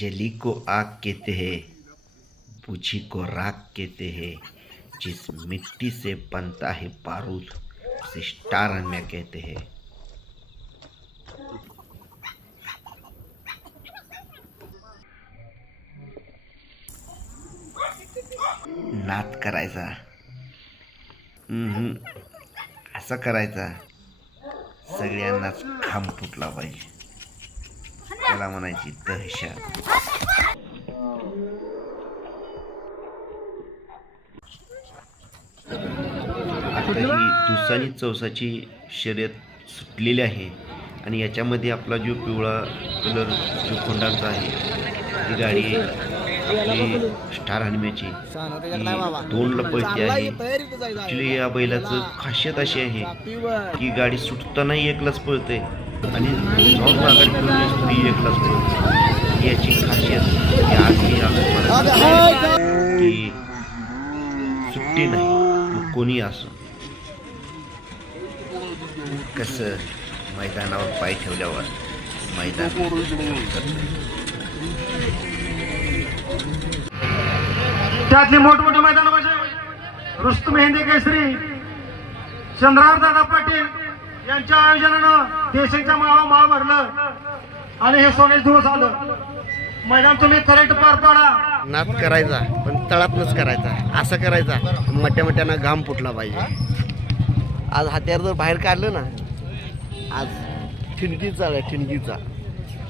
जली को आग कहते हैं बुझी को राख कहते हैं जिस मिट्टी से बनता है बारूद उसे स्टार कहते हैं। नाद करायचा। असं करायचा। सगळ्यांनाच खांब फुटला पाहिजे। त्याला म्हणायची दहशत. आता ही दुसानी चौसाची शर्यत सुटलेली आहे आणि याच्यामध्ये आपला जो पिवळा कलर जो खोंडांचा आहे ती गाडी आपली स्टार हनम्याची. दोनला पळते आहे. ॲक्च्युली या बैलाचं खासियत अशी आहे की गाडी सुटतानाही एकलाच पळते. आणि जाऊन माघारी फिरून येतो ती एकलाच याची खासियत ही आज की सुट्टी नाही मग कोणी असो. कसं मैदानावर पाय ठेवल्यावर मैदान त्यातली मोठमोठी मैदान म्हणजे रुस्तुम हिंदी केसरी चंद्रार दादा पाटील यांच्या आयोजनानं देशाच्या माळा माळ भरलं. आणि हे सोनेच दिवस आलं. मैदान तुम्ही करेक्ट पार पाडा. नाच करायचा पण तळातनच करायचा. असं करायचा मोठ्या मोठ्यानं घाम फुटला पाहिजे. आज हत्यार जर बाहेर काढलं ना आज ठिणकीचा आहे ठिणकीचा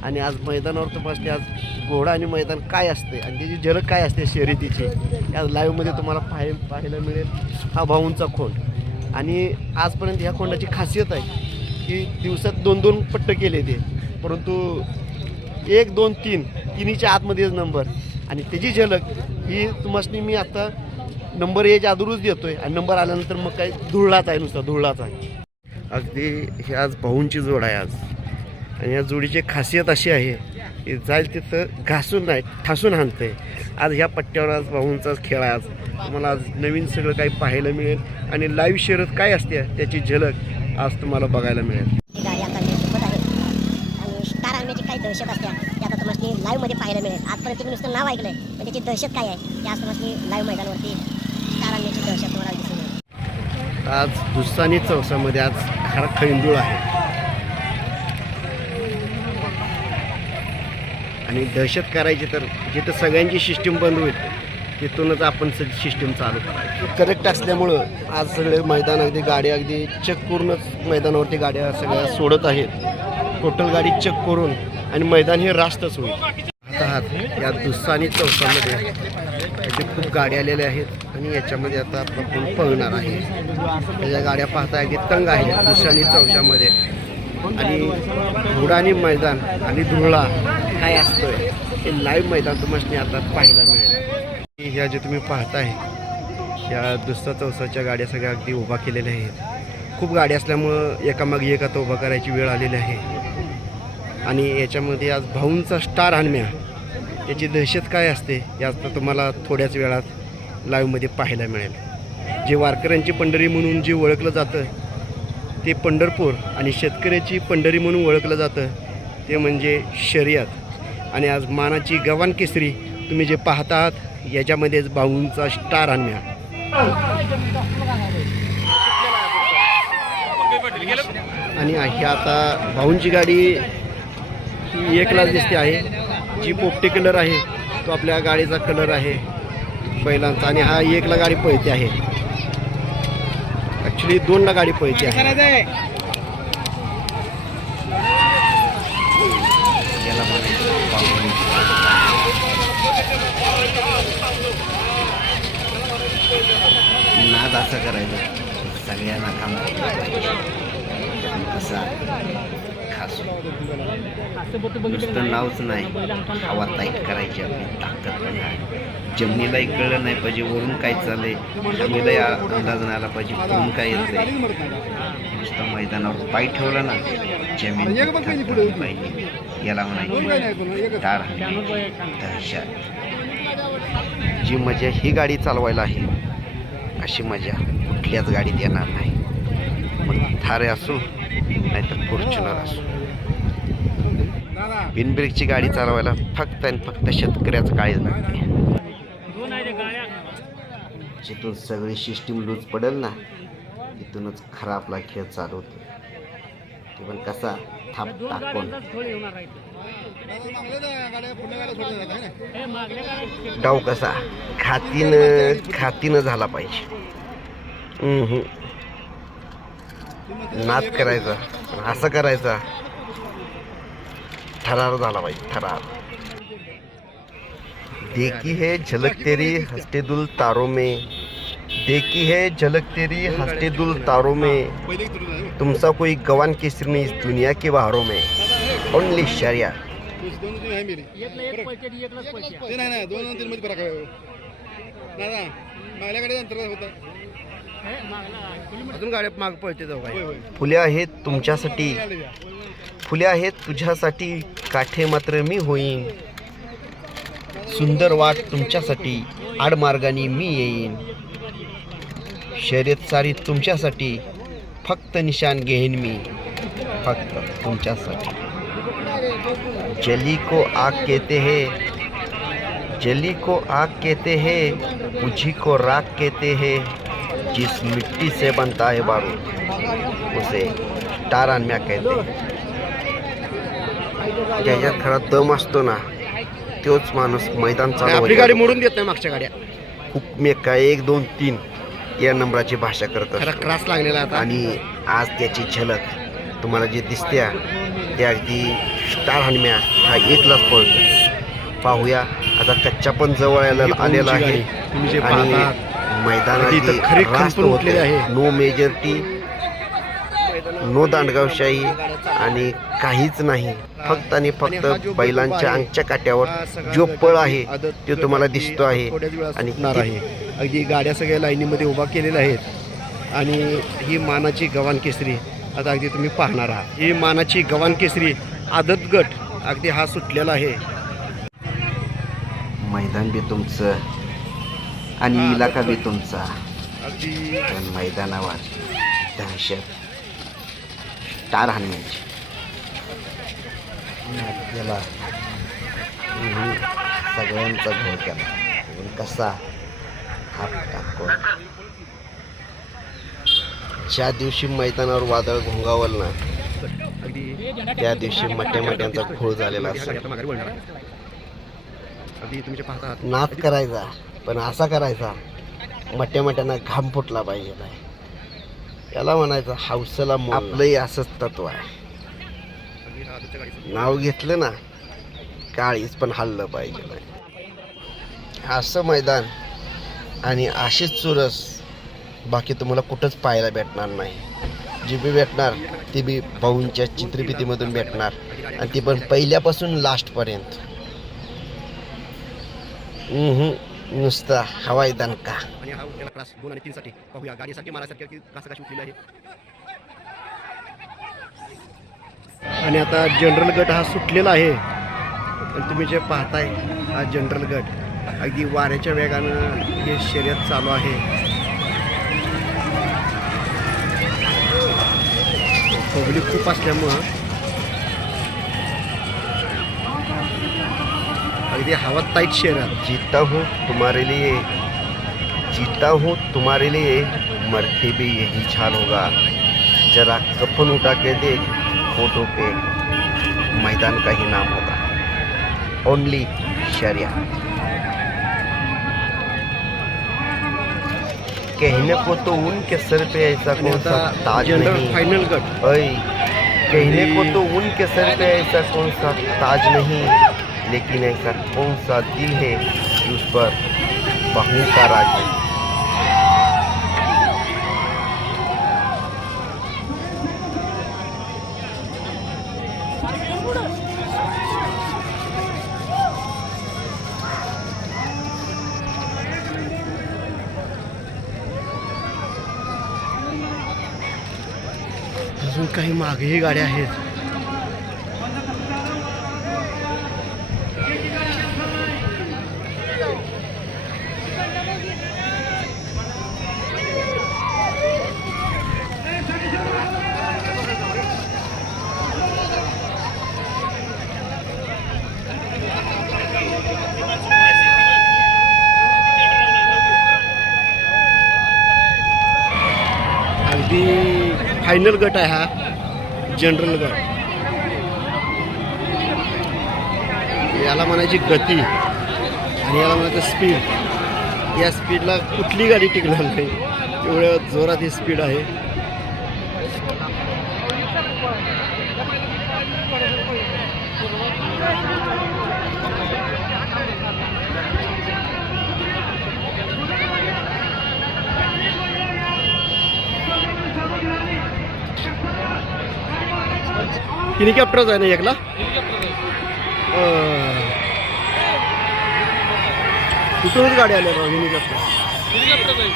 आणि आज मैदानावर तपासते आज घोडा आणि मैदान काय असते? आणि त्याची झलक काय असते शर्यतीची? आज लाईव्हमध्ये तुम्हाला पाहाय पाहायला मिळेल हा भाऊंचा खोंड. आणि आजपर्यंत ह्या खोंडाची खासियत आहे की दिवसात दोन दोन पट्ट केले ते. परंतु एक दोन तीन तिन्हीच्या आतमध्येच नंबर. आणि त्याची झलक ही तुम्हाला मी आता नंबर याच्या देतो आहे आणि नंबर आल्यानंतर मग काय धुळलाच आहे नुसता धुळलाच आहे. अगदी हे आज भाऊंची जोड आहे आज. आणि या जोडीची खासियत अशी आहे की जाईल तिथं घासून नाही ठासून आहे आज ह्या पट्ट्यावर आज भाऊंचाच खेळ आहे आज. तुम्हाला आज नवीन सगळं काही पाहायला मिळेल. आणि लाईव्ह शर्यत काय असते त्याची झलक आज तुम्हाला बघायला मिळेल. काही दहशत असते ते आता तुम्हाला लाईव्हमध्ये पाहायला मिळेल. आजपर्यंत तुम्ही नुसतं नाव ऐकलंय पण त्याची दहशत काय आहे? ते आज तुम्हाला लाईव्ह मैदानावरती स्टार आणण्याची दहशत तुम्हाला दिसून येईल. आज दुस्तानी चौसामध्ये आज खरा खैंदूळ आहे. आणि दहशत करायची तर जिथं सगळ्यांची सिस्टीम बंद होईल तिथूनच आपण सिस्टीम चालू करायची. करेक्ट असल्यामुळं आज सगळे मैदान अगदी गाड्या अगदी चेक करूनच मैदानावरती गाड्या सगळ्या सोडत आहेत. टोटल गाडी चेक करून आणि मैदान हे रास्तच होईल. आता आहात या आणि चौसामध्ये याचे खूप गाड्या आलेल्या आहेत आणि याच्यामध्ये आता आपण पळणार आहे. त्याच्या गाड्या पाहता की तंग आहेत आणि चौशामध्ये आणि घोडा आणि मैदान आणि धुळा. काय असतोय? हे लाईव्ह मैदान तुम्हाला आता पाहिलं. की ह्या जे तुम्ही पाहताय या दुसऱ्या चौसाच्या गाड्या सगळ्या अगदी उभा केलेल्या आहेत. खूप गाड्या असल्यामुळं एकामागे एक आता उभा करायची वेळ आलेली आहे. आणि याच्यामध्ये आज भाऊंचा स्टार आणम्या याची दहशत काय असते याचं तुम्हाला थोड्याच वेळात लाईव्हमध्ये पाहायला मिळेल. जे वारकऱ्यांची पंढरी म्हणून जे ओळखलं जातं ते पंढरपूर आणि शेतकऱ्याची पंढरी म्हणून ओळखलं जातं ते म्हणजे शर्यत. आणि आज मानाची गवान केसरी तुम्ही जे पाहता आहात याच्यामध्येच भाऊंचा स्टार आणम्या आणि ही आता भाऊंची गाडी ही एकलाच दिसते आहे. जी पोपटी कलर आहे तो आपल्या गाडीचा कलर आहे बैलांचा. आणि हा एकला गाडी पळते आहे. ॲक्च्युली दोनला गाडी पळते आहे. याला नाद असं करायचं. सगळ्यांना काम कसा खास. नुसतं नावच नाही. हवा ताईट करायची आपली ताकद पण आहे जमिनीलाही कळलं नाही पाहिजे वरून काय चाललंय? जमिनीलाही अंदाज नाही आला पाहिजे वरून काय येतंय? नुसतं मैदानावर पाय ठेवला ना जमीन पाहिजे याला म्हणायची दहशत. जी मजा ही गाडी चालवायला आहे. अशी मजा. कुठल्याच गाडीत येणार नाही. मग थारे असो नाहीतर फॉर्च्युनर असो. बिनब्रेकची गाडी चालवायला फक्त आणि फक्त शेतकऱ्याचं काळीज लागते. जिथून सगळी सिस्टीम लूज पडेल ना तिथूनच खरा आपला खेळ चालवतो ते पण कसा? थाप टाकून डाव कसा? खातीनं खातीनं झाला पाहिजे. नाद करायचा असं करायचा. थरार झाला पाहिजे थरार. देखी है झलक तेरी हंसते दुल तारों में. देखी है झलक तेरी हंसते दुल तारों में। तुमसा कोई गवान केसरी नहीं इस दुनिया के बहारों में। ओनली शरिया अजून गाड्या माग पळते फुले आहेत तुमच्यासाठी। फुले आहेत तुझ्यासाठी काठे मात्र मी होईन। सुंदर वाट तुमच्यासाठी आडमार्गाने मी येईन। शर्यत सारी तुमच्यासाठी. फक्त निशान घेईन मी. फक्त तुमच्यासाठी. जली को आग कहते हैं. जली को आग कहते हैं. बुझी को राख कहते हैं. जिस मिट्टी से बनता है बारूद उसे टारान्म्या कहते हैं. ज्याच्यात खरा दम असतो ना तोच माणूस मैदान आपली चालू गाडी मोडून देत नाही मागच्या गाड्या. हुकमेका एक दोन तीन. या नंबराची भाषा करत खरा असतो क्रास लागलेला आता आणि आज त्याची झलक तुम्हाला जे दिसत्या ते अगदी स्टार हनम्या हा एकलाच पळतो पाहूया आता कच्च्या पण जवळ यायला ही आलेला आहे गाडी. तुम्ही जे आणि इथं जी खरी खंतून उठलेली होते. आहे. नो मेजॉरिटी नो दांडगावशाही आणि काहीच नाही. फक्त आणि फक्त बैलांच्या अंगच्या काट्यावर जो पळ आहे तो तुम्हाला दिसतो आहे. आणि आहे अगदी गाड्या सगळ्या लाईनीमध्ये उभा केलेल्या आहेत. आणि ही मानाची गवान केसरी आता अगदी तुम्ही पाहणार आहात. ही मानाची गवान केसरी आदत गट अगदी हा सुटलेला आहे. मैदान बी तुमचं आणि इलाका बी तुमचा. अगदी मैदानावर दहशत. स्टार हाणण्याची. आपल्याला सगळ्यांचा घोळ केला. पण कसा? हात टाकतो ज्या दिवशी मैदानावर वादळ घोंगावल ना त्या दिवशी मट्या मट्यांचा घोळ झालेला ह्या असतो करायचा पण असा करायचा मट्या मट्यानं घाम फुटला पाहिजे. नाही याला म्हणायचं हौसला मोल. आपलंही असंच तत्व आहे. नाव घेतलं ना काळीच पण हल्लं पाहिजे नाही. असं मैदान आणि अशीच चुरस बाकी तुम्हाला कुठंच पाहायला भेटणार नाही. जी बी भेटणार ती बी भाऊंच्या चित्रपितीमधून भेटणार आणि ती पण पहिल्यापासून लास्टपर्यंत नुसता हवाई दणका. आणि हा उठलेला क्लास दोन आणि तीन साठी पाहूया गाडीसाठी मारायसाठी की कशी उठलेली आहे? आणि आता जनरल गट हा सुटलेला आहे. आणि तुम्ही जे पाहताय हा जनरल गट अगदी वाऱ्याच्या वेगानं हे शर्यत चालू आहे. पब्लिक खूप असल्यामुळं अगदी हवा ताईट शर्यत जीता हूँ तुम्हारे लिए जीता हूँ तुम्हारे लिए मरते भी यही छाल होगा। जरा कफन उठा के देख फ़ोटो पे मैदान का ही नाम होगा। ओनली शरिया कहने को तो उनके सर पे ऐसा कौन सा ताज नहीं। फायनल गट ओए कहने को तो उनके सर पे ऐसा कौन सा ताज नहीं। लेकिन ऐसा कौन सा दिल है कि उस पर बहू का राज है? अजून काही मागेही गाड्या आहेत. फायनल गट आहे हा. जनरल गट. याला म्हणायची गती आणि याला म्हणायचं स्पीड या स्पीडला कुठली गाडी टिकणार नाही. एवढ्या जोरात ही स्पीड आहे. हेलिकॉप्टरच आहे ना एकला अं, कुठूनच गाडी आल्या राव हेलिकॉप्टर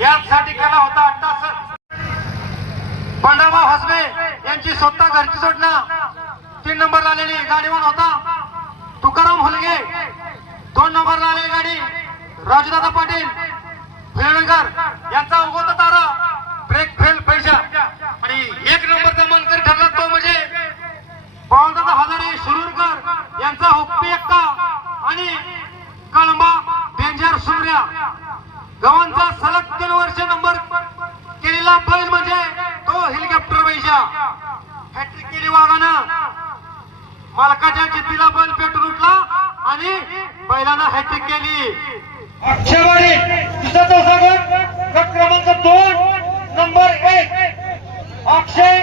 यासाठी केला होता अट्टास पंढरभाऊ हसबे यांची स्वतः घरची सोडणं तीन नंबर आलेली गाडीवान होता. तुकाराम हुलगे दोन नंबर आलेली गाडी. राजदादा पाटील. भेळणकर यांचा उगवता तारा. ब्रेक फेल पैसा आणि एक नंबरचा मनकरी ठरला तो म्हणजे पवनदादा हजारे शिरूरकर यांचा हुप्पी एक्का आणि कळंबा डेंजर सूर्या गव्हांचा सलग तीन वर्ष नंबर केलेला बैल म्हणजे तो हेलिकॉप्टर पैसा हॅट्रिक केली वाघानं. मालकाच्या जिद्दीला बैल पेटून उठला आणि बैलानं हॅट्रिक केली. गट क्रमांक दोन नंबर एक अक्षय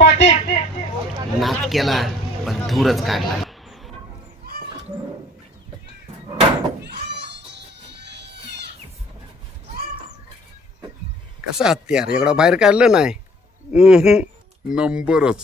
पाटील. नाच केला पण धूरच काढला. कसा हत्यार एवढा बाहेर काढलं नाही. नंबरच.